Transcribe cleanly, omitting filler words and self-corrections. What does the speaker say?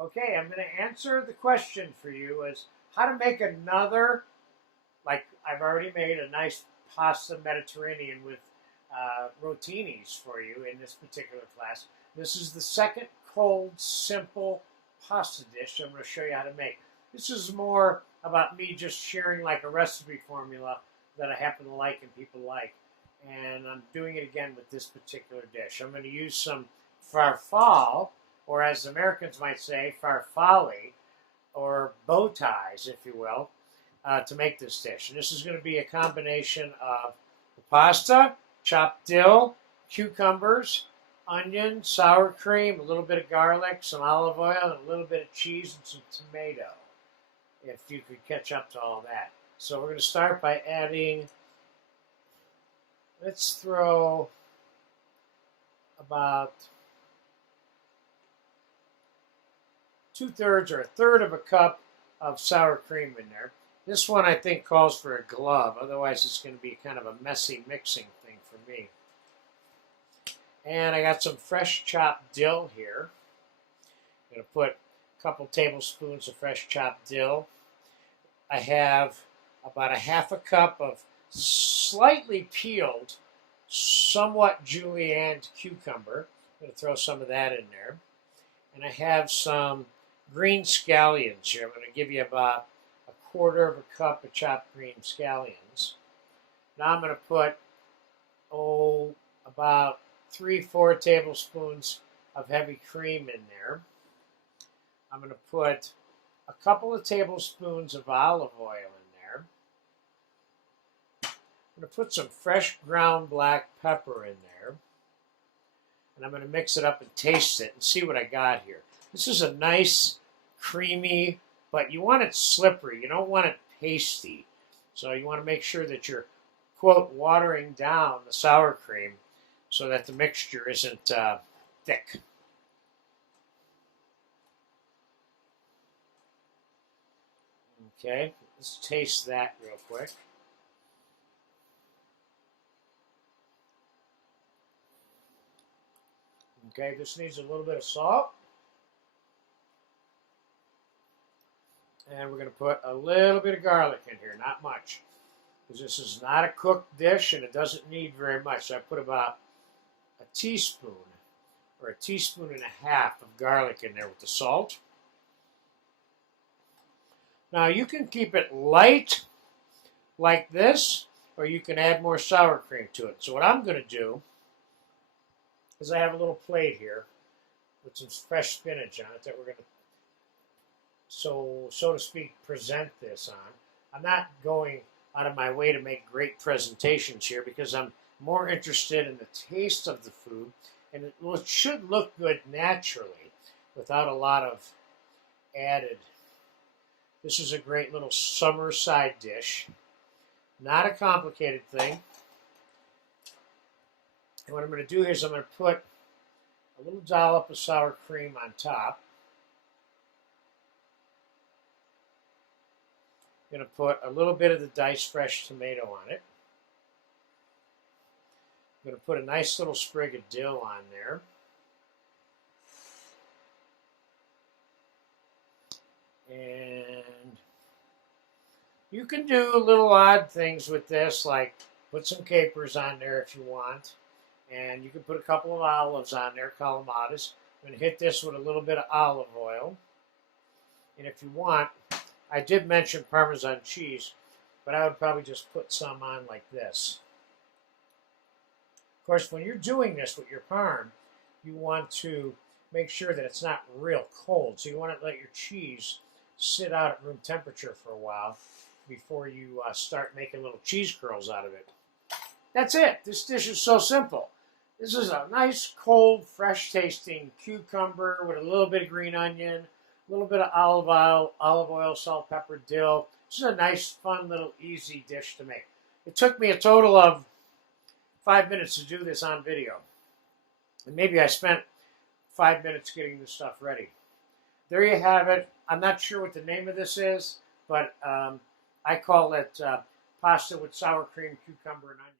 Okay, I'm going to answer the question for you as how to make another, like I've already made a nice pasta Mediterranean with rotinis for you in this particular class. This is the second cold, simple pasta dish I'm going to show you how to make. This is more about me just sharing like a recipe formula that I happen to like and people like. And I'm doing it again with this particular dish. I'm going to use some farfalle, or as Americans might say, farfalle, or bow ties, if you will, to make this dish. And this is going to be a combination of the pasta, chopped dill, cucumbers, onion, sour cream, a little bit of garlic, some olive oil, and a little bit of cheese and some tomato, if you could catch up to all that. So we're going to start by adding, let's throw about 2/3 or 1/3 of a cup of sour cream in there. This one I think calls for a glove, otherwise it's going to be kind of a messy mixing thing for me. And I got some fresh chopped dill here. I'm going to put a couple tablespoons of fresh chopped dill. I have about 1/2 cup of slightly peeled, somewhat julienned cucumber. I'm going to throw some of that in there. And I have some green scallions here. I'm going to give you about 1/4 of a cup of chopped green scallions. Now I'm going to put, about 3-4 tablespoons of heavy cream in there. I'm going to put a couple of tablespoons of olive oil in there. I'm going to put some fresh ground black pepper in there. And I'm going to mix it up and taste it and see what I got here. This is a nice, creamy, but you want it slippery. You don't want it pasty. So you want to make sure that you're, quote, watering down the sour cream so that the mixture isn't thick. Okay, let's taste that real quick. Okay, this needs a little bit of salt. And we're going to put a little bit of garlic in here, not much. Because this is not a cooked dish and it doesn't need very much. So I put about a teaspoon or 1.5 teaspoons of garlic in there with the salt. Now you can keep it light like this, or you can add more sour cream to it. So what I'm going to do is I have a little plate here with some fresh spinach on it that we're going to, so to speak, present this on. I'm not going out of my way to make great presentations here because I'm more interested in the taste of the food, and it should look good naturally without a lot of added. This is a great little summer side dish. Not a complicated thing. And what I'm going to do is I'm going to put a little dollop of sour cream on top. I'm going to put a little bit of the diced fresh tomato on it. I'm going to put a nice little sprig of dill on there. And you can do little odd things with this, like put some capers on there if you want. And you can put a couple of olives on there, calamatas. I'm going to hit this with a little bit of olive oil. And if you want, I did mention Parmesan cheese, but I would probably just put some on like this. Of course, when you're doing this with your parm, you want to make sure that it's not real cold. So you want to let your cheese sit out at room temperature for a while before you start making little cheese curls out of it. That's it. This dish is so simple. This is a nice, cold, fresh-tasting cucumber with a little bit of green onion, a little bit of olive oil, salt, pepper, dill. This is a nice, fun, little, easy dish to make. It took me a total of 5 minutes to do this on video. And maybe I spent 5 minutes getting this stuff ready. There you have it. I'm not sure what the name of this is, but I call it pasta with sour cream, cucumber, and onion.